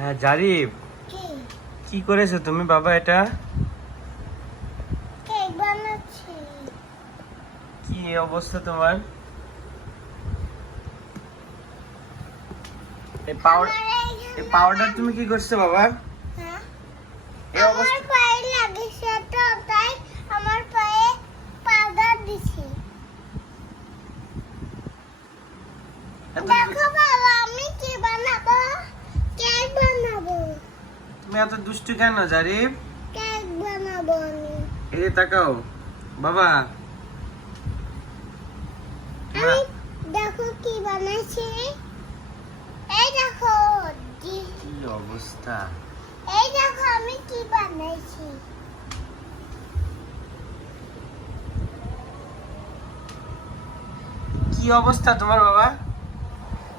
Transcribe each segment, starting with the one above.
হ্যাঁ জারিফ। কি? করেছ তুমি বাবা এটা? কি অবস্থা তোমার? এই পাউডার এই- এই পাউডার তুমি কি করছ বাবা? হ্যাঁ? এই আমার অবস্থা পায়ে লাগিয়েছে তো তাই আমার পায়ে পাউডার দিছি। দেখো বাবা আমি কি বানাবো কেক বানাবো তুমি এত দুষ্টু কেন জারিফ? কেক বানাবো আমি। এই তাকাও। বাবা। আমি দেখো কি বানাইছি। এই দেখো কি অবস্থা? এই দেখো আমি কি বানাইছি। কি অবস্থা তোমার বাবা?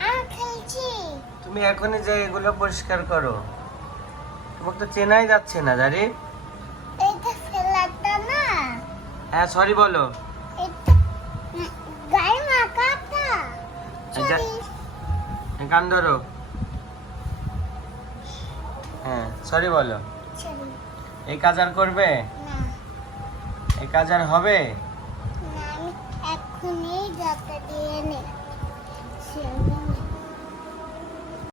আমি খেলছি। তুমি এখনই যে এগুলো পরিষ্কার করো। তোমাকে তো চেনাই যাচ্ছে না জারিফ এইটা ফেলাটা না। হ্যাঁ সরি বলো। এটা গায়ে মাখাটা। আচ্ছা। সরি ধরো। হ্যাঁ সরি বলো। এই কাজ আর করবে? না। এই কাজ আর হবে? না আমি এক্ষুনি যাতে দিয়ে নে।